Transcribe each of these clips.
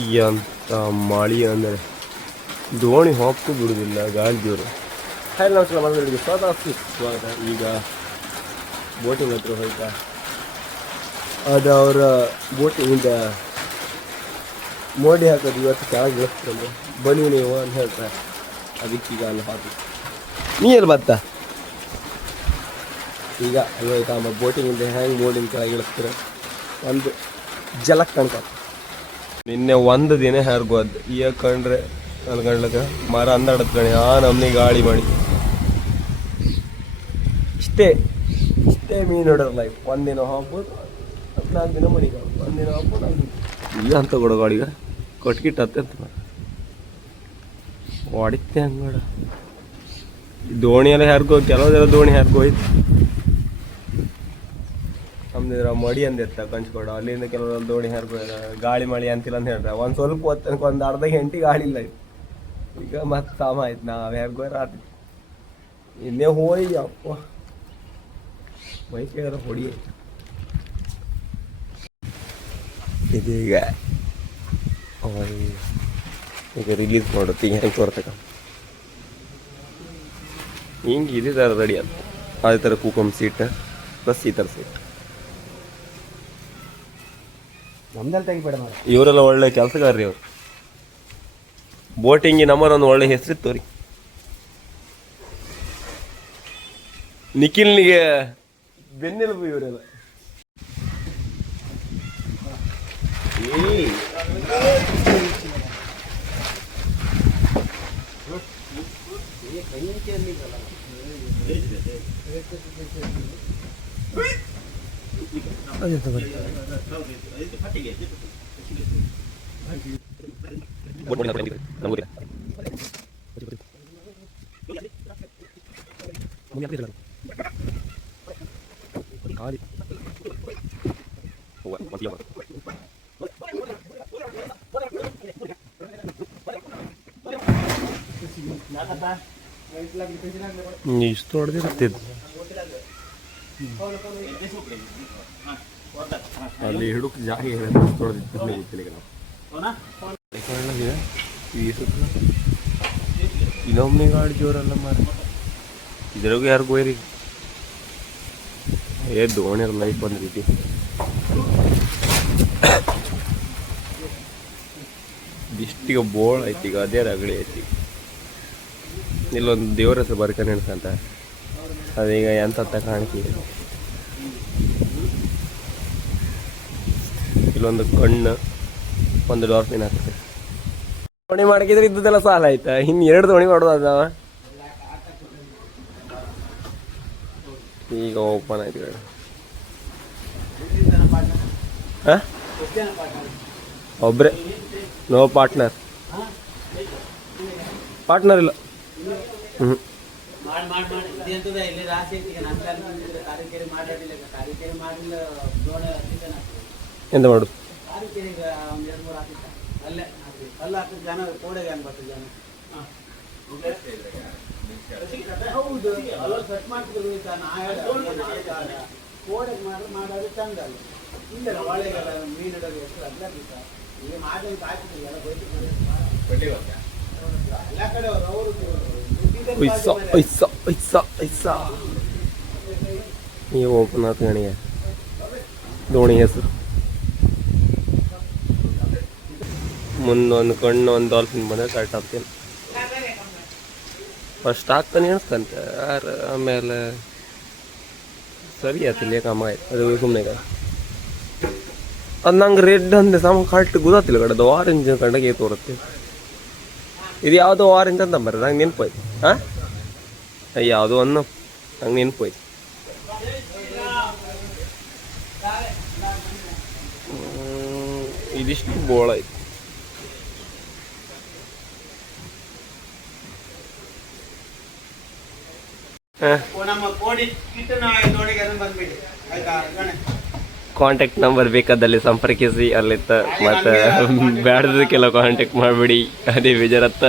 ಎಂತ ಮಳಿ ಅಂದರೆ ದೋಣಿ ಹೋಗ್ತು ಬಿಡುವುದಿಲ್ಲ, ಗಾಳಿ ಜೋರು. ಹಾಯ್ ನಮಸ್ಕಾರ, ಮಂಗಳೂರಿಗೆ ಸ್ವಾಗತ. ಈಗ ಬೋಟಿಂಗ್ ಹತ್ರ ಹೋಯ್ತಾ, ಅದು ಅವರ ಬೋಟಿಂಗಿಂದ ಮೋಡಿ ಹಾಕೋದು ಇವತ್ತು ಕೆಳಗೆ ಇಳಿಸ್ತಾರೆ. ಬನ್ನಿ ನೀವು ಅಂತ ಹೇಳ್ತಾರೆ. ಅದಕ್ಕೀಗ ಅಲ್ಲಿ ಹಾಕಿ ನೀ ಎಲ್ಲಿ ಬತ್ತ ಈಗ ಅಲ್ಲಿ ಹೋಯ್ತಾ ಬೋಟಿಂಗಿಂದ ಹೆಂಗೆ ಮೋಡಿನ ಕೆಳಗೆ ಇಳಿಸ್ತಾರೆ ಒಂದು ಜಲಕ್ ಕಣ್ಕ. ನಿನ್ನೆ ಒಂದು ದಿನ ಹರ್ಗೋದ್ ಈಗ ಕಂಡ್ರೆ ಅನ್ಕಂಡ್ಲಕ್ಕ ಮರ ಅಂದಾಡತ್ ಕಣಿ ಆ ನಮ್ನಿ ಗಾಳಿ ಮಾಡಿ. ಇಷ್ಟೇ ಮೀನು ನೋಡೋದು ಲೈಫ್. ಒಂದಿನ ಹೋಗ್ಬೋದು, 14 ದಿನ ಮಡಿಕ, ಒಂದಿನ ಹೋಗ್ಬೋದು. ಇಲ್ಲ ಅಂತ ಕೊಡೋ ಗಾಡಿಗ ಕೊಟ್ಕಿಟ್ಟತ್ತೆ ಅಂತ ಹೊಡಿತೆ ಹಂಗೆ ನೋಡ. ದೋಣಿ ಎಲ್ಲ ಹರ್ಗೋ, ಕೆಲವುದೆಲ್ಲ ದೋಣಿ ಹರ್ಗೋಯ್ತು. ನಮ್ದಿದ್ರ ಮಡಿ ಅಂದಿರ್ತ ಕಂಚ್ಕೊಡ, ಅಲ್ಲಿಂದ ಕೆಲವೊಂದು ದೋಣಿ ಹರ್ಗೋ ಗಾಳಿ ಮಳಿ ಅಂತಿಲ್ಲ ಅಂತ ಹೇಳ್ತಾರೆ. ಒಂದು ಸ್ವಲ್ಪ ಹೊತ್ತು ಒಂದು ಅರ್ಧ ಗಂಟೆ ಗಾಳಿ ಇಲ್ಲ ಇತ್ತು. ಈಗ ಮತ್ತೆ ಸಾಮ ಆಯ್ತು, ನಾವೇ ಹರ್ಗೋ ರಾತ್ರಿ ಇನ್ನೇ ಹೋಗಿ ಅಪ್ಪ ಮೈಕೈರ ಹೊಡಿ. ಇದೀಗ ಈಗ ರಿಲೀಸ್ ಮಾಡುತ್ತೆ, ಈಗ ಹೆಂಗೆ ತೋರ್ತಕ್ಕ ಹಿಂಗೆ ಇದೇ ಥರ ರೆಡಿ ಅಂತ. ಅದೇ ಥರ ಕೂಕಮ್ ಸೀಟ್ ಪ್ಲಸ್ ಈ ಥರ ಸೀಟ್. ನಮ್ದಲ್ಲಿ ತೆಗಿಬೇಡ. ಇವರೆಲ್ಲ ಒಳ್ಳೆ ಕೆಲಸಗಾರ್ರಿ ಅವರು. ಬೋಟಿಂಗಿ ನಮ್ಮದೊಂದು ಒಳ್ಳೆ ಹೆಸರಿತ್ತು ರೀ. ನಿಖಿಲ್ನಿಗೆ ಬೆನ್ನೆಲುಬು ಇವರೆಲ್ಲ. ಇಷ್ಟು ಹೊಡೆದಿರ್ತಿದ್ದು ಅಲ್ಲಿ ಹಿಡುಕ್ ಜಾಗ ಇನ್ನೊಮ್ಮೆ ಗಾಡಿ ಜೋರಲ್ಲ ಮಾರ. ಇದ್ರಾಗ ಯಾರಿಗೂ ಹೋಯ್ರಿ ದೋಣಿ ಲೈಫ್ ಬಂದ್ರೀತಿ. ಇಷ್ಟಿಗೆ ಬೋಳ್ ಐತಿ, ಈಗ ಅದೇ ರಗಳಿ ಐತಿ. ಇಲ್ಲೊಂದು ದೇವ್ರ ಹೆಸರು ಬರ್ಕನೆ ಅಂತ ಅದೀಗ ಎಂತ ಕಾಣ್ತೀವಿ. ಇಲ್ಲೊಂದು ಕಣ್ಣು, ಒಂದು ಡಾಲ್ಫಿನ್ ಆಗ್ತದೆ. ದೋಣಿ ಮಾಡ್ಕಿದ್ರೆ ಇದ್ದದೆಲ್ಲ ಸಾಲ ಆಯ್ತಾ, ಇನ್ನು 2 ದೋಣಿ ಮಾಡೋದು ಅದಾವ. ಈಗ ಓಪನ್ ಆಯ್ತು ಗಾಡಿ. ಒಬ್ರೆ, ನೋ ಪಾರ್ಟ್ನರ್ ಇಲ್ಲ. ಎಂತ ಮಾಡು ಈ ಓಪನ್ ಆತ ಗಣಿಯ ದೋಣಿ ಹೆಸರು. ಮುಂದೊಂದು ಕಣ್ಣು, ಒಂದು ಡಾಲ್ಫಿನ್ ಬಂದರೆ ಕರೆಕ್ಟ್ ಆಗ್ತೀನಿ. ಫಸ್ಟ್ ಆಗ್ತಾನೆ ಎಣಿಸ್ತಂತೆ, ಆಮೇಲೆ ಸರಿ ಆಯ್ತಿಲ್ಲ ಕಮ್ಮ ಆಯ್ತು. ಅದು ಸುಮ್ಮನೆ ಅದು ನಂಗೆ ರೆಡ್ ಅಂದೆ ಸಮ ಕರೆಕ್ಟ್ ಗೊತ್ತಾತಿಲ್ಲ ಕಡೆ. ಅದು ಆರೆಂಜ್ ಕಂಡಾಗೆ ತೋರುತ್ತೆ. ಇದು ಯಾವುದೋ ಆರೆಂಜ್ ಅಂತ ಬರ್ರಿ, ನಂಗೆ ನೆನಪಾಯ್ತು. ಯಾವುದೋ ಅನ್ನೋ ನಂಗೆ ನೆನಪಾಯ್ತು. ಇದಿಷ್ಟು ಬೋಳಾಯ್ತು. ಕಾಂಟ್ಯಾಕ್ಟ್ ನಂಬರ್ ಬೇಕಾದಲ್ಲಿ ಸಂಪರ್ಕಿಸಿ. ಅಲ್ಲಿತ್ತ ಮತ್ತೆ ಬ್ಯಾಡದಕ್ಕೆಲ್ಲ ಕಾಂಟ್ಯಾಕ್ಟ್ ಮಾಡಿಬಿಡಿ. ಅದೇ ಬೇಜಾರತ್ತ.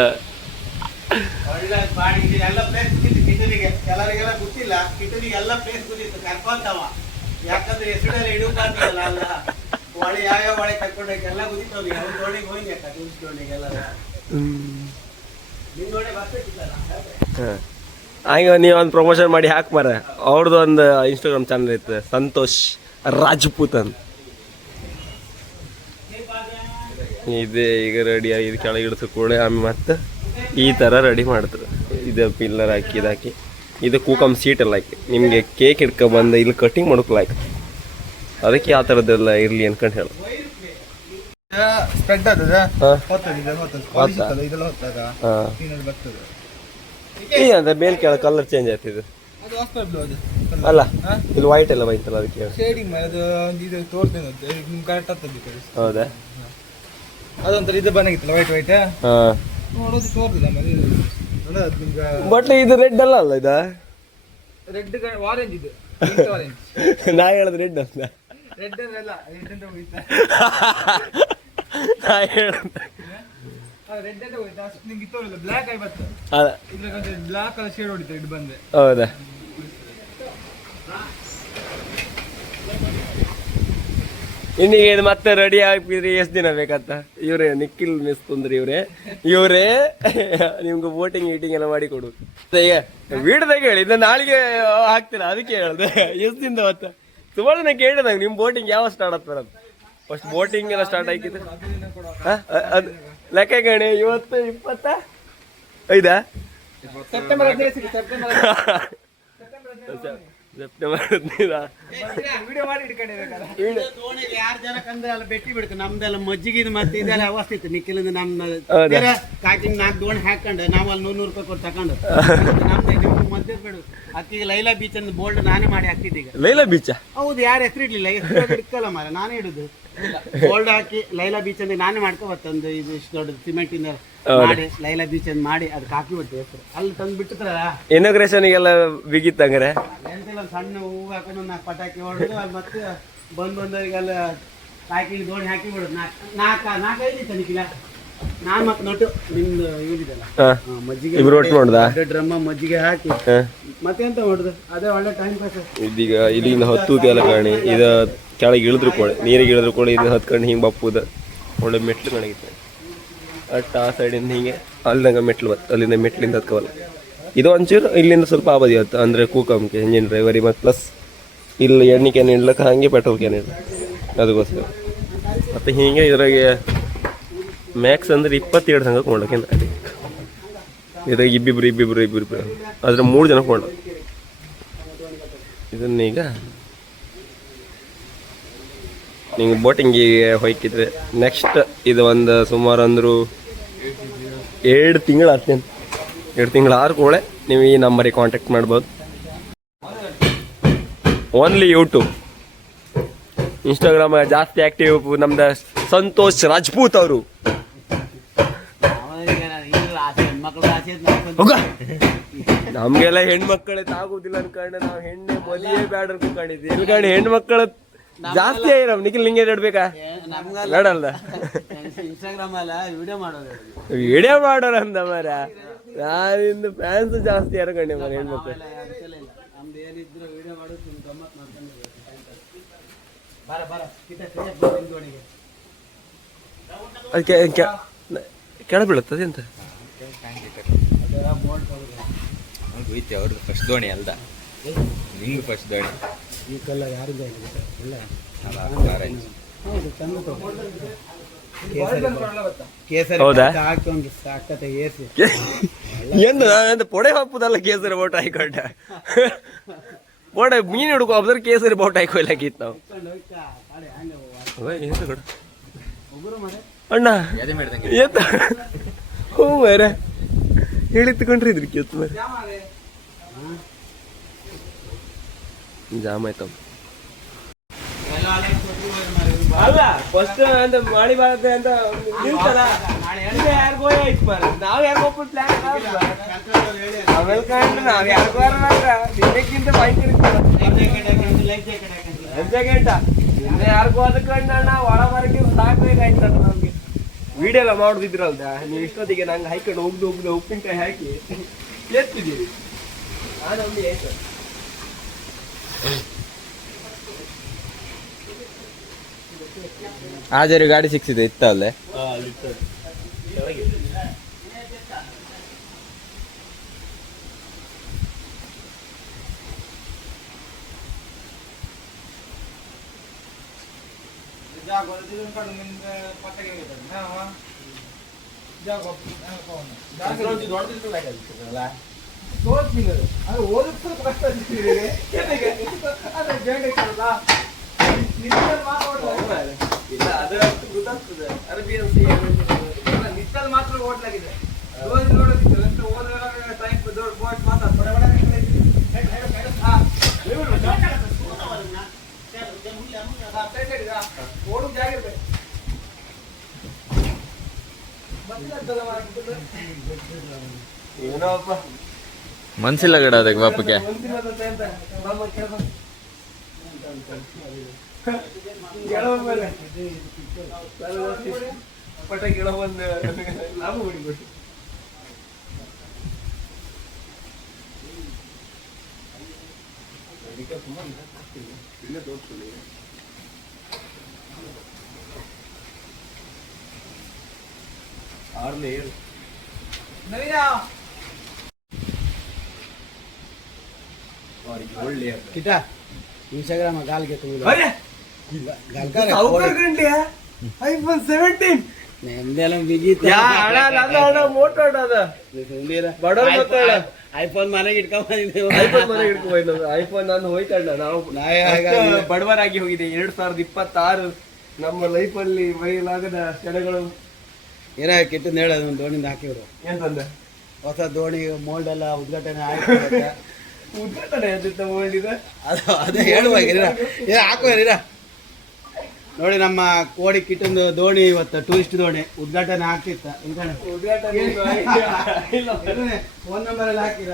ಹೊಳೆ ಯಾವ್ಯಾವ ಹೊಳೆ ತಕೊಂಡೋಗಿ ಎಲ್ಲ ಕುದಿತಾವ್ ಯಾವ ದೋಣಿಗೆ ಹೋಗಿ ಕುದಿಸ್ ದೋಣಿಗೆಲ್ಲ ನಿಮ್ ದೋಣಿ ಬರ್ಬೇಕಿತ್ತಲ್ಲ ಹಂಗ ನೀವೊಂದು ಪ್ರಮೋಷನ್ ಮಾಡಿ ಹಾಕಿ ಮಾರ ಅವ್ರದ್ದು ಒಂದು ಇನ್ಸ್ಟಾಗ್ರಾಮ್ ಚಾನಲ್ ಐತೆ ಸಂತೋಷ್ ರಾಜ್ಪೂತ್ ಅಂತ ಇದೆ ಈಗ ರೆಡಿ ಆಗಿ ಕೆಳಗೆ ಇಳಿದು ಕೂಡ ಆಮೇಲೆ ಮತ್ತೆ ಈ ಥರ ರೆಡಿ ಮಾಡ್ತಾರೆ ಇದು ಪಿಲ್ಲರ್ ಹಾಕಿ ಇದಾಕಿ ಇದು ಕೂಕಮ್ ಸೀಟ್ ಎಲ್ಲ ಹಾಕಿ ನಿಮಗೆ ಕೇಕ್ ಹಿಡ್ಕೊಬಂದು ಇಲ್ಲಿ ಕಟಿಂಗ್ ಮಾಡೋಕ್ಲಾಯ್ತು ಅದಕ್ಕೆ ಆ ಥರದ್ದೆಲ್ಲ ಇರಲಿ ಅನ್ಕೊಂಡು ಹೇಳು ಸ್ಪ್ರೆಡ್ ಆಗ್ತದ ಅಂತ ಮೇಲ್ ಕೆಳ ಕಲರ್ ಚೇಂಜ್ ಆಗ್ತಿದೆ ಅಲ್ಲ ಇಲ್ಲಿ ವೈಟ್ ಎಲ್ಲ ಬೈತಲ್ಲ ಅದಕ್ಕೆ ಶೇಡಿಂಗ್ ಮೇಲೆ ಅದು ಇದು ತೋರ್ತೇನೆ ನಿಮ್ಗೆ ಕರೆಕ್ಟ್ ಆಗ್ತದೆ ಹೌದಾ ಅದೊಂಥರ ಇದು ಬಂದಾಗಿತ್ತಲ್ಲ ವೈಟ್ ವೈಟ್ ಹಾಂ ನೋಡೋದು ತೋರ್ತಿಲ್ಲ ಮತ್ತೆ ನಿಮ್ಗೆ ಬಟ್ ಇದು ರೆಡ್ ಅಲ್ಲ ಇದು ರೆಡ್ ಆರೆಂಜ್ ಇದು ಆರೆಂಜ್ ನಾ ಹೇಳದ್ ರೆಡ್ ಅಂತ ರೆಡ್ ಅಲ್ಲ ರೆಡ್ ಅಂತ ಹೋಯ್ತಾ ನಾ ಹೇಳದ್ ರೆಡ್ ಅಂತ ಹೋಯ್ತಾ ಅಷ್ಟು ನಿಮ್ಗೆ ಇತ್ತೋಲ್ಲ ಬ್ಲ್ಯಾಕ್ ಆಗಿ ಬರ್ತದೆ ಇದ್ರಾಗ ಬ್ಲ್ಯಾಕ್ ಕಲರ್ ಶೇಡ್ ಹೊಡಿತಾರೆ ಇದು ಬಂದೆ ಹೌದಾ ಇನ್ನೀಗ ಇದು ಮತ್ತೆ ರೆಡಿ ಆಗಿದ್ರಿ ಎಷ್ಟು ದಿನ ಬೇಕಂತ ಇವರೇ ನಿಖಿಲ್ ಮಿಸ್ ಕುಂದ್ರಿ ಇವರೇ ನಿಮ್ಗೆ ಬೋಟಿಂಗ್ ಗೀಟಿಂಗ್ ಎಲ್ಲ ಮಾಡಿ ಕೊಡು ವೀಡ್ದಾಗ ಹೇಳಿ ಇದನ್ನ ನಾಳೆಗೆ ಹಾಕ್ತೀರ ಅದಕ್ಕೆ ಹೇಳ್ದೆ ಎಷ್ಟು ದಿನದ ಹೊತ್ತ ಸುಮಾರು ಕೇಳಿದಾಗ ನಿಮ್ಮ ಬೋಟಿಂಗ್ ಯಾವ ಸ್ಟಾರ್ಟ್ ಆಗ್ತಾರ ಫಸ್ಟ್ ಬೋಟಿಂಗ್ ಎಲ್ಲ ಸ್ಟಾರ್ಟ್ ಆಗಿದ್ರೆ ಅದು ಲೆಕ್ಕ ಗಣಿ ಇವತ್ತು 25 ಸೆಪ್ಟೆಂಬರ್ 15 ಸೆಪ್ಟೆಂಬರ್ 15 ವಿಡಿಯೋ ಮಾಡಿ ಇಟ್ಕೊಂಡಿರ್ಬೇಕಾದ್ರೆ ದೋಣಿಗೆ ಯಾರು ಜನ ಕಂದ್ರೆ ಅಲ್ಲಿ ಬೆಟ್ಟಿ ಬಿಡ್ತು ನಮ್ದೆಲ್ಲ ಮಜ್ಜಿಗೆ ಮತ್ತೆ ಇದೆಲ್ಲ ಅವಸ್ಥೆ ಇತ್ತು ನಿಖಿಲಿಂದ ನಮ್ಮ ಕಾಕಿಂಗ್ 4 ದೋಣಿ ಹಾಕೊಂಡು ನಾವು ಅಲ್ಲಿ 100 ರೂಪಾಯಿ ಕೊಟ್ಟು ತಗೊಂಡು ನಮ್ದು ನಿಮ್ಗೆ ಮಧ್ಯ ಬೇಡ ಅಕ್ಕಿಗೆ ಲೈಲಾ ಬೀಚ್ ಅಂತ ಬೋಲ್ಡ್ ನಾನೇ ಮಾಡಿ ಹಾಕ್ತಿದ್ದೆ ಈಗ ಲೈಲಾ ಬೀಚ್ ಹೌದು ಯಾರು ಹೆಸರು ಇಡ್ಲಿಲ್ಲ ಹೆಸರು ಇಡ್ಕಲ್ಲ ಮಾರ ನಾನೇ ಇಡುದು ಬೋಲ್ಡ್ ಹಾಕಿ ಲೈಲಾ ಬೀಚ್ ಅಂತ ನಾನೇ ಮಾಡ್ಕೊ ಬರ್ತಂದು ಇದು ಇಷ್ಟು ದೊಡ್ಡ ಸಿಮೆಂಟ್ ಇಂದ ಮಾಡಿ ಲೈಲಾ ಬೀಚ್ ಅಂತ ಮಾಡಿ ಅದಕ್ಕೆ ಹಾಕಿ ಬಿಡ್ತೀವಿ ಹೆಸರು ಅಲ್ಲಿ ತಂದು ಬಿಟ್ಟಿರ್ತಾರ ಇನಾಗ್ರೇಷನ್ಗೆಲ್ಲ ಬಿಗಿತ್ತಂಗ್ರೆ ಎಂತೆಲ್ಲ ಸಣ್ಣ ಹೂವು ಹಾಕೊಂಡು 4 ಪಟಾಕಿ ಹೊಡೆದು ಅಲ್ಲಿ ಮತ್ತೆ ಬಂದವರಿಗೆಲ್ಲ ಕಾಕಿ ದೋಣಿ ಹಾಕಿ ಬಿಡೋದು 4-5 ಇತ್ತು ನಿಖಿಲ ನಾನ್ ಮತ್ತೆ ನೋಟು ನಿಮ್ದು ಇವಿದಲ್ಲ ಮಜ್ಜಿಗೆ ಡ್ರಮ್ಮ ಮಜ್ಜಿಗೆ ಹಾಕಿ ಮತ್ತೆ ಎಂತ ಮಾಡುದು ಅದೇ ಒಳ್ಳೆ ಟೈಮ್ ಪಾಸ್ ಇದೀಗ ಇಲ್ಲಿಂದ ಹತ್ತುದು ಎಲ್ಲ ಕಾಣಿ ಇದು ಕೆಳಗೆ ಇಳಿದ್ರು ಕೂಡ ನೀರಿಗೆ ಇಳಿದ್ರು ಕೂಡ ಇದನ್ನ ಹತ್ಕೊಂಡು ಹಿಂಗೆ ಬಪ್ಪುದ ಒಳ್ಳೆ ಮೆಟ್ಲು ಕಾಣಿಗುತ್ತೆ ಅಟ್ ಆ ಸೈಡಿಂದ ಹಿಂಗೆ ಅಲ್ಲಿಂದ ಮೆಟ್ಲು ಬತ್ತು ಅಲ್ಲಿಂದ ಮೆಟ್ಲಿಂದ ಹತ್ಕೋಲ್ಲ ಇದು ಒಂಚೂರು ಇಲ್ಲಿಂದ ಸ್ವಲ್ಪ ಆಬದಿ ಆಗುತ್ತೆ ಅಂದರೆ ಕೂಕಂಗೆ ಇಂಜಿನ್ ಡ್ರೈವರಿ ಮತ್ತು ಪ್ಲಸ್ ಇಲ್ಲಿ ಎಣ್ಣೆ ಕ್ಯಾನ್ ಇಡ್ಲಕ್ಕೆ ಹಾಗೆ ಪೆಟ್ರೋಲ್ ಕ್ಯಾನ್ ಇಡ್ಲಿ ಅದಕ್ಕೋಸ್ಕರ ಮತ್ತು ಹೀಗೆ ಇದ್ರಾಗೆ ಮ್ಯಾಕ್ಸ್ ಅಂದ್ರೆ 22 ಸಂಘ ಕೊಂಡಕ್ಕೆ ಇದ್ರಾಗ ಇಬ್ಬಿಬ್ರು ಅದ್ರ 3 ಜನ ಕೊಂಡ ಇದನ್ನೀಗ ನಿಂಗೆ ಬೋಟಿಂಗಿಗೆ ಹೋಯ್ಕಿದ್ರೆ ನೆಕ್ಸ್ಟ್ ಇದು ಒಂದು ಸುಮಾರು ಅಂದರು 2 ತಿಂಗಳು ಆಗ್ತೇನೆ 2 ತಿಂಗಳು ಆದ್ಕೂಳೆ ನೀವು ಈ ನಂಬರಿಗೆ ಕಾಂಟ್ಯಾಕ್ಟ್ ಮಾಡ್ಬೋದು ಓನ್ಲಿ ಯೂಟ್ಯೂಬ್ ಇನ್ಸ್ಟಾಗ್ರಾಮ್ ಜಾಸ್ತಿ ಆ್ಯಕ್ಟಿವ್ ನಮ್ದು ಸಂತೋಷ್ ರಾಜ್ಪೂತ್ ಅವರು ನಮ್ಗೆಲ್ಲ ಹೆಣ್ಮಕ್ಳೇ ತಾಗುದಿಲ್ಲ ಅನ್ಕೊಂಡೆ ನಾವು ಹೆಣ್ಣೆ ಮದುವೆ ಬೇಡ ಅನ್ಕೊಂಡಿದ್ವಿ ಎಲ್ಕಂಡು ಹೆಣ್ಮಕ್ಳ ಜಾಸ್ತಿ ಆಗಿರ ನಿಖಿಲ್ ನಿಂಗೆ ಇಡ್ಬೇಕಾ ಬೇಡಲ್ಲ ಇನ್ಸ್ಟಾಗ್ರಾಮ್ ಅಲ್ಲ ವಿಡಿಯೋ ಮಾಡೋರು ಅಂದ ಮರ ನಾನಿಂದ ಫ್ಯಾನ್ಸ್ ಜಾಸ್ತಿ ಯಾರಕಂಡೆ ಮರ ಹೆಣ್ಮಕ್ಳು ಅದಕ್ಕೆ ಕೆಳ ಬೀಳುತ್ತದೆ ಅಂತ ಹೋಯ್ತು ಅವ್ರದ್ದು ಫಸ್ಟ್ ದೋಣಿ ಅಲ್ದ ನಿಂದು ಫಸ್ಟ್ ದೋಣಿ ಈ ಕಲ್ಲ ಯಾರಿಗೂ ಇಲ್ಲ ಹೌದಾ ಹಾಕಿ ಒಂದು ಸಾಕತ್ತೆ ಏಸಿ ಎಂತ ಪೊಡೆ ಹಾಕುದಲ್ಲ ಕೇಸರಿ ಬೋಟ್ ಹಾಕೊಂಡ ಬೋಟ ಮೀನು ಹಿಡ್ಕೊ ಅಬ್ಸರ್ ಕೇಸರಿ ಬೋಟ್ ಹಾಕೋಲಾಗಿತ್ತು ನಾವು ಅಣ್ಣ ಎತ್ತ ಹೋ ಮರ ಹೇಳಿತ್ಕೊಂಡ್ರಿ ಇದ್ರಿ ಕೆತ್ತ ಮರ ಜಾಮ್ ಆಯ್ತಮ್ಮ ಅಲ್ಲ ಫಸ್ಟ್ ಅಂತ ಮಾಡಿ ಬರುತ್ತೆ ಅಂತ ನಿಲ್ತಲ್ಲ ಯಾರಿಗೋ ಆಯ್ತು ಬರ ನಾವ್ ಯಾರಿಗೋ ಪ್ಲಾನ್ ಆಮೇಲೆ ಕಂಡು ನಾವ್ ಯಾರಿಗೋ ನಿನ್ನಕ್ಕಿಂತ ಭಯಂಕರ ಗಂಟ ನಿನ್ನೆ ಯಾರಿಗೋ ಅದಕ್ಕಂಡ ನಾವು ಒಳ ಬರಕ್ಕೆ ಸಾಕ್ಬೇಕಾಯ್ತು ನಮ್ಗೆ ವಿಡಿಯೋ ಎಲ್ಲ ಮಾಡುದಿದ್ರಲ್ದ ನೀವು ಇಷ್ಟೊತ್ತಿಗೆ ನಂಗೆ ಹಾಕೊಂಡು ಹೋಗ್ದು ಉಪ್ಪಿನಕಾಯಿ ಹಾಕಿ ಎತ್ತಿದ್ದೀರಿ ನಾನೊಂದು ಆಯ್ತು ಹಾಜರಿ ಗಾಡಿ ಸಿಕ್ಕಿದೆ ಇತ್ತ ಅಲ್ಲೇ ಮಾತ್ರ ಓಡ್ಲಾಗಿದೆ ಓಡು ಜಾಗ ಇರ್ಬೇಕು ಏನೋಪ್ಪ ಮನ್ಸಿಲ್ಲ ಗಡ ಅದಕ್ಕೆ ಬಾಪಕ್ಕೆ ಪಟ ಗಿಡ ಬಂದು ಲಾಭ ಹೊಡಿಬಿಟ್ಟು ಇಲ್ಲೇ ತೋರಿಸ್ತೀನಿ ಆರ್ನೇ ಏಳು ಒಳ್ಳೆಯ ಕಿಟ ಇನ್ಸ್ಟಾಗ್ರಾಮ್ ಗಾಲ್ಗೆ ಐಫೋನ್ 17 ನೆಮ್ಮದಿಯಲ್ಲ ಬಿಗಿತ ಮೋಟೋ ಐಫೋನ್ ಮನೆಗೆ ಇಟ್ಕೊಂಡ್ ಐಫೋನ್ ನಾನು ಹೋಯ್ತಣ್ಣ ನಾವು ಬಡವರಾಗಿ ಹೋಗಿದೆ 2026 ನಮ್ಮ ಲೈಫಲ್ಲಿ ಬಯಲಾಗದ ಕ್ಷಣಗಳು ಏನ ಕೆಟ್ಟದ್ದು ಹೇಳ ದೋಣಿಂದ ಹಾಕಿದ್ರು ಏನ್ತಂದೆ ಹೊಸ ದೋಣಿ ಮೋಲ್ಡ್ ಎಲ್ಲ ಉದ್ಘಾಟನೆ ಆಯ್ತು ಉದ್ಘಾಟನೆ ಅಂತ ಮೋಲ್ಡ್ ಇದೆ ಅದೇ ಹೇಳುವಾಗ ಹಾಕುವ ನೋಡಿ ನಮ್ಮ ಕೋಡಿ ಕಿಟ್ಟೊಂದು ದೋಣಿ ಇವತ್ತು ಟೂರಿಸ್ಟ್ ದೋಣಿ ಉದ್ಘಾಟನೆ ಆಗ್ತಿತ್ತ ಫೋನ್ ನಂಬರ್ ಎಲ್ಲ ಹಾಕಿರ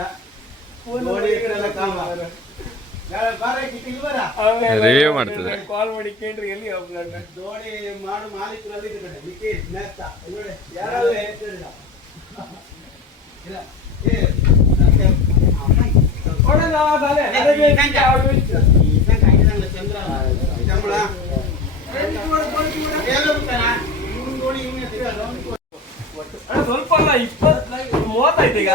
ರಿವ್ಯೂ ಮಾಡ್ತದೆ ಕಾಲ್ ಮಾಡಿ ಕೇಳ್ರಿ ಎಲ್ಲಿ ದೋಣಿ ಮಾಡು ಮಾಲೀಕರಲ್ಲಿ ಸ್ವಲ್ಪ ಅಲ್ಲ 30 ಈಗ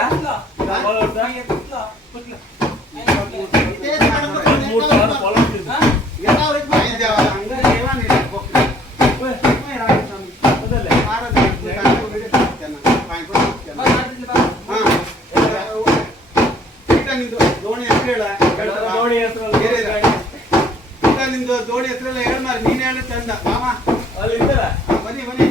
ನಿಂದು ದೋಣಿ ಹೆಸರೆಲ್ಲ ಹೇಳ ಮಾರಿ ನೀನ್ ಹೇಳ ಚಂದ ಮಾಮ ಅಲ್ಲಿ ಇದ್ದಲ್ಲ ಬನ್ನಿ ಬನ್ನಿ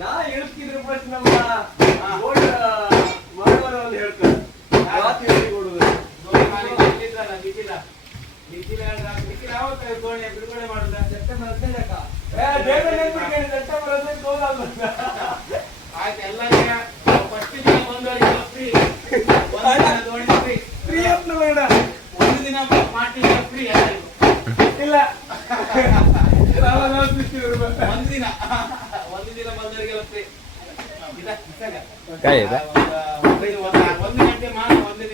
ನಾ ಹೇಳ್ತಿದ್ರ ಬಸ್ ನಮ್ಮ ಮಾಡುವರ ಒಂದು ಹೇಳ್ತಾರೆ ದೋಣಿ ಬಿಡುಗಡೆ ಮಾಡುದ ಸೆಪ್ಟೆಂಬರ್ 15 ಆಯ್ತು ಎಲ್ಲ ಫಸ್ಟ್ ದಿನ ಬಂದವರಿಗೆ ಫ್ರೀ ದೋಣಿ ಫ್ರೀ ಒಂದು ದಿನ ಪಾರ್ಟಿ ಫ್ರೀ ಇಲ್ಲ ಒಂದು ದಿನ ಬಂದವರಿಗೆಲ್ಲ ಫ್ರೀ ಒಂದು ಗಂಟೆ ಮಾಡ ಒಂದು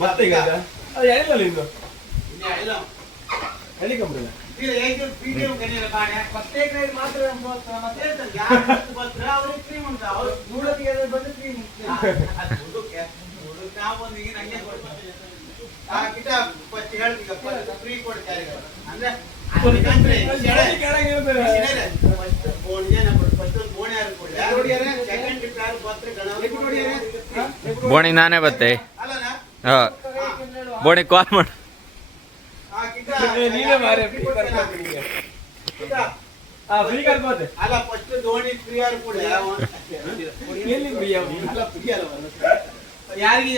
ಮತ್ತೆ ಈಗ ಅದು ಹೇಳಿಲ್ಲ ಇನ್ನು ಹೆಲಿಕಾಪ್ಟರ್ ಮಾತ್ರ ಫ್ರೀ ಕೊಡ್ತಾರೆ ಅಂದ್ರೆ ಬೋಣಿ ನಾನೇ ಬತ್ತೆ ಬೋಣಿ ಕಾಲ್ ಮಾಡು ಅಲ್ಲ ಫಸ್ಟ್ ದೋಣಿ ಫ್ರೀ ಆರು ಕೂಡ ಯಾರಿಗೆ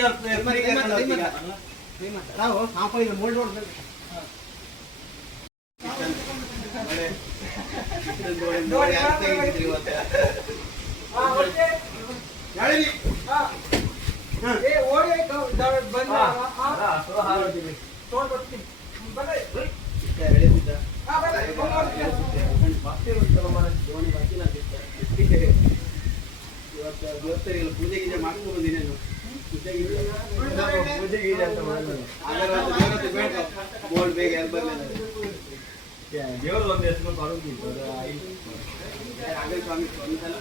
ಇವತ್ತು ದೇವಸ್ಥಾನ ಪೂಜೆ ಗೀಜೆ ಮಾಡ್ಕೊಂಡು ಬಂದಿನೇನು ಪೂಜೆ ಗೀಜೆ ಅಂತ ಬೋಲ್ಡ್ ಬೇಗ ಎಲ್ಲಿ ಬರಲಿಲ್ಲ ದೇವ್ರದ್ದು ಒಂದು ಹೆಸರು ಬರೋದಿಲ್ಲ ಸ್ವಾಮಿ ಒಂದ್ಸಲ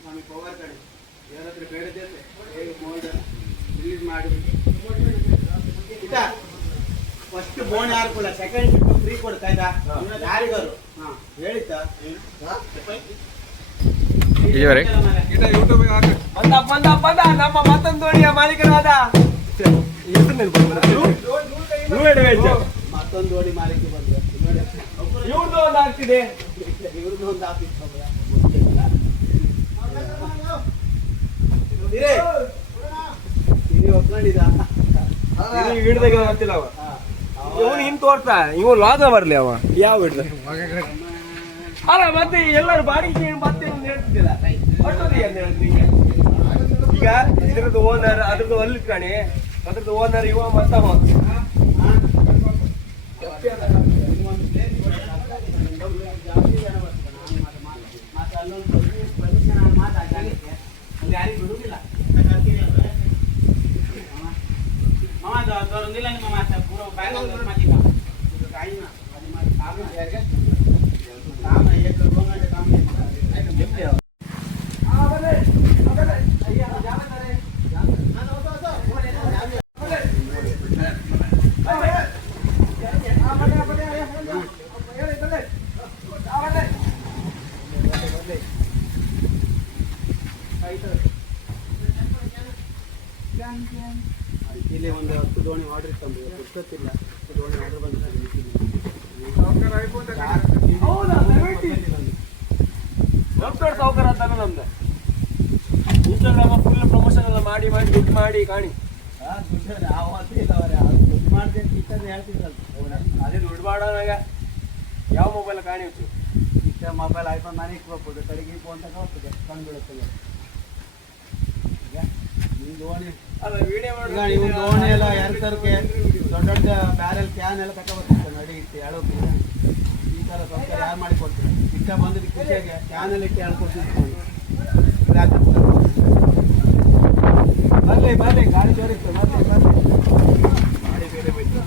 ಸ್ವಾಮಿ ಪವರ್ ಕಡೆ ದೇವರ ಹತ್ರ ಬೇಡದೈತೆ ರಿಲೀಸ್ ಮಾಡಿ ಫಸ್ಟ್ ಬೋನ್ ಯಾರು ಕೂಡ ಸೆಕೆಂಡ್ ಫ್ರೀ ಕೊಡ್ತಾ ಇದ್ದ ಯಾರಿಗಾರು ಹೇಳಿತ್ತ ಬಂದ ನಮ್ಮ ಮತ್ತೊಂದು ದೋಣಿಯ ಮಾಲೀಕರಾದ ಮತ್ತೊಂದು ದೋಣಿ ಮಾಲೀಕ ಬಂದ್ರು ಇವ್ರದ್ದು ಒಂದು ಆಗ್ತಿದೆ ಇವ್ರದ್ದು ಒಂದು ಆಫೀಸ್ ಒಪ್ಕೊಂಡಿದ್ದ ಹಿಡ್ದಾಗ ಗೊತ್ತಿಲ್ಲ ಅವ ಇವನು ಹಿಂಗ್ ತೋರ್ತಾ ಇವ್ ಲಾಗ ಬರ್ಲಿ ಅವ ಯಾವ ಹಿಡ್ದ ಅಲ್ಲ ಮತ್ತೆ ಎಲ್ಲರೂ ಬಾಡಿಗೆ ಮತ್ತೆ ಹೇಳ್ತಿದ್ದಿಲ್ಲ ಈಗ ಇದ್ರದ್ದು ಓನರ್ ಅದ್ರದ್ದು ಅಲ್ಲಿ ಕಣಿ ಅದ್ರದ್ದು ಓನರ್ ಇವ ಮತ್ತವ ಯಾರಿಗೆ ಬಿಡುವುದಿಲ್ಲ ದೊರೊಂದಿಲ್ಲ ನಿಮ್ಮ ಮಾತ ಪೂರ ಬ್ಯಾಂಕ್ ಮಾತಿಲ್ಲ ಕಾಯಿನ ಅದು ಮಾಡಿ ಕಾಮ ಯಾರಿಗೆ ಕಾಮ ಏಕ ಗೋಂಗಡೆ ಕಾಮ ನಿಮ್ದೆ ಆವಲೆ ಆವಲೆ ಅಯ್ಯ ಜಾಮತಾರೆ ನಾನು ಹೋಗ್ತಾ ಇಲ್ಲಿ ಒಂದು 10 ದೋಣಿ ಆರ್ಡರ್ ಇತ್ತು ಗೊತ್ತಿಲ್ಲ 10 ದೋಣಿ ಆರ್ಡರ್ ಬಂದಿದೆ ಸಾವುಕಾರ ಅಂತಾನೆ ನಮ್ದು ಇನ್ಸ್ಟಾಗ್ರಾಮ್ ಫುಲ್ ಪ್ರಮೋಷನ್ ಎಲ್ಲ ಮಾಡಿ ದುಡ್ಡು ಮಾಡಿ ಕಾಣಿ ದುಡ್ಡು ಮಾಡ್ದೆ ಕಿತ್ತಂದು ಹೇಳ್ತಿದ್ರಲ್ಲ ಅದೇ ದುಡ್ಡು ಮಾಡೋನಾಗ ಯಾವ ಮೊಬೈಲ್ ಕಾಣಿತ್ತು ಇಷ್ಟ ಮೊಬೈಲ್ ಐಫೋನ್ ನಾನೇ ಇಟ್ಕೋಬೋದು ಕಡೆಗೆ ಫೋನ್ ತಗೋಗ್ತದೆ ಕಂಡುಬಿಡುತ್ತದೆ ನೀವು ದೋಣಿ ಅಲ್ಲ ವಿಡಿಯೋ ನೀವು ದೋಣಿ ಎಲ್ಲ ತರಕ್ಕೆ ದೊಡ್ಡ ದೊಡ್ಡ ಬ್ಯಾರೆಲ್ ಕ್ಯಾನ್ ಎಲ್ಲ ತಗೋಬರ್ತಿತ್ತು ನಡಿ ಇಟ್ಟು ಹೇಳೋಕೆ ಈ ಥರ ಸ್ವಲ್ಪ ಯಾರು ಮಾಡಿ ಕೊಡ್ತೀವಿ ಇಷ್ಟ ಬಂದಿದ್ದು ಖುಷಿಯಾಗಿ ಕ್ಯಾನ್ ಎಲ್ಲ ಇಟ್ಟು ಹೇಳ್ಕೊಡ್ತಿತ್ತು ಬರ್ಲಿ ಬರ್ಲಿ ಗಾಡಿ ಜೋರಿತ್ತು ಬರ್ಲಿ ಬರ್ಲಿ ಗಾಡಿ ಬೇರೆ ಬಿಟ್ಟು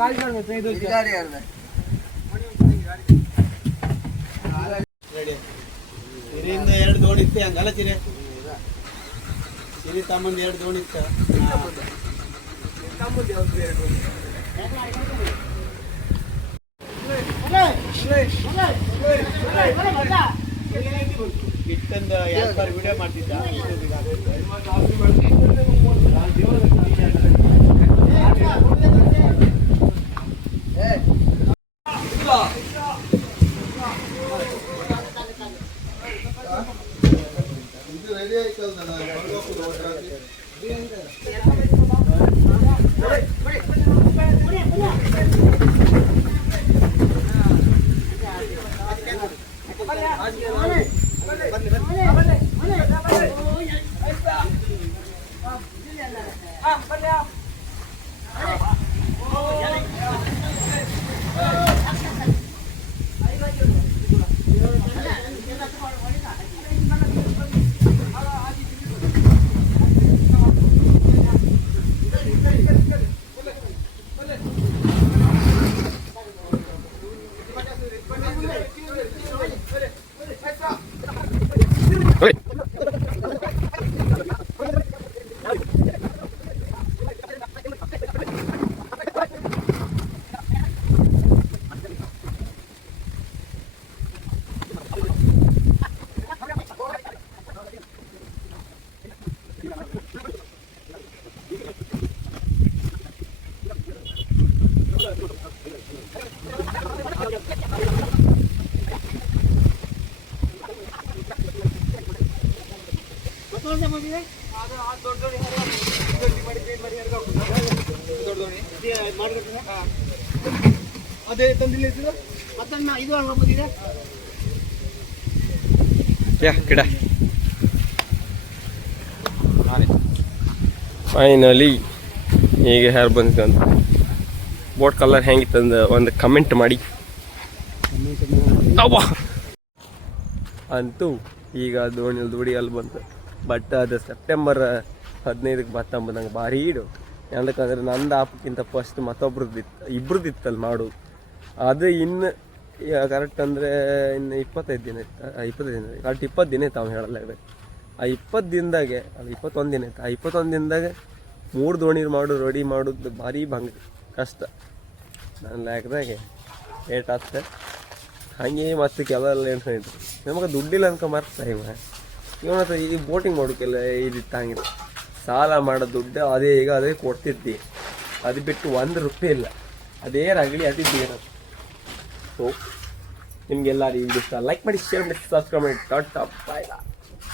ಬರ್ಲಿ ಬರ್ಲಿ ಸಿರಿಯಿಂದ 2 ದೋಣಿ ಇತ್ತೆ ಹಂಗಲ್ಲ ಚಿರೆ ಸಿರಿ ತಮ್ಮಂದು 2 ದೋಣಿ ಇತ್ತ ಇಟ್ಟಂದು 2 ಬಾರಿ ವಿಡಿಯೋ ಮಾಡ್ತಿದ್ದ ರೆಡಿ ಆಯ್ತಲ್ಲ ದೊಡ್ಡ ಅದೇ ತಂದಿಲ್ಲ ಮತ್ತನ್ನ ಇದು ಬಂದಿದೆ ಯಾ ಗಿಡ ಫೈನಲಿ ಈಗ ಯಾರು ಬಂದಿದ್ದು ಅಂತ ಬೋಟ್ ಕಲರ್ ಹೆಂಗಿತ್ತಂದು ಒಂದು ಕಮೆಂಟ್ ಮಾಡಿ. ಅವ್ವ ಅಂತೂ ಈಗ ದೋಣಿಯಲ್ಲಿ ದುಡಿ ಅಲ್ಲಿ ಬಂತು. ಬಟ್ ಅದು ಸೆಪ್ಟೆಂಬರ್ 15ಕ್ಕೆ ಬತ್ತಂಬ ನಂಗೆ ಭಾರಿ ಇಡು. ಯಾಕಂದ್ರೆ ನಂದು ಆಪಕ್ಕಿಂತ ಫಸ್ಟ್ ಇಬ್ರದ್ದು ಇತ್ತಲ್ಲಿ ಮಾಡೋದು. ಅದು ಇನ್ನು ಕರೆಕ್ಟ್ ಅಂದರೆ ಇನ್ನು 25 ದಿನ ಇತ್ತು. 25 ದಿನ ಕರೆಕ್ಟ್ 20 ದಿನ ಇತ್ತು ಅವ್ನು ಹೇಳಲಾಗದೆ. ಆ 20 ದಿನದಾಗೆ ಅದು 21 ದಿನ ಇತ್ತು. ಆ 21 ದಿನದಾಗೆ 3 ದೋಣಿ ರೆಡಿ ಮಾಡೋದು ಭಾರಿ ಕಷ್ಟ. ನನ್ನ ಲೆಕ್ಕದಾಗೆ ಏಟ್ ಆಗ್ತದೆ ಹಾಗೆ ಮತ್ತೆ ಕೆಲವೆಲ್ಲ ಎಣ್ಸ್ಕೊಂಡಿದ್ರು. ನಮಗೆ ದುಡ್ಡಿಲ್ಲ ಅನ್ಕೊ ಮರ್ತಾರೆ ಇವನ ಹತ್ರ ಈ ಬೋಟಿಂಗ್ ಮಾಡೋಕ್ಕೆಲ್ಲ ಇದಿತ್ತು. ಹಂಗಿಲ್ಲ ಸಾಲ ಮಾಡೋ ದುಡ್ಡು ಅದೇ ಕೊಡ್ತಿದ್ದಿ. ಅದು ಬಿಟ್ಟು 1 ರೂಪಾಯಿ ಇಲ್ಲ. ಅದೇ ರಗಳಿ ಅದಿದ್ದು ಏನದು. ಸೊ ನಿಮಗೆಲ್ಲರಿಗೂ ಇಷ್ಟ ಲೈಕ್ ಮಾಡಿ, ಶೇರ್ ಮಾಡಿ, ಸಬ್ಸ್ಕ್ರೈಬ್ ಮಾಡಿ. ಟಾಟಾ ಬಾಯ್.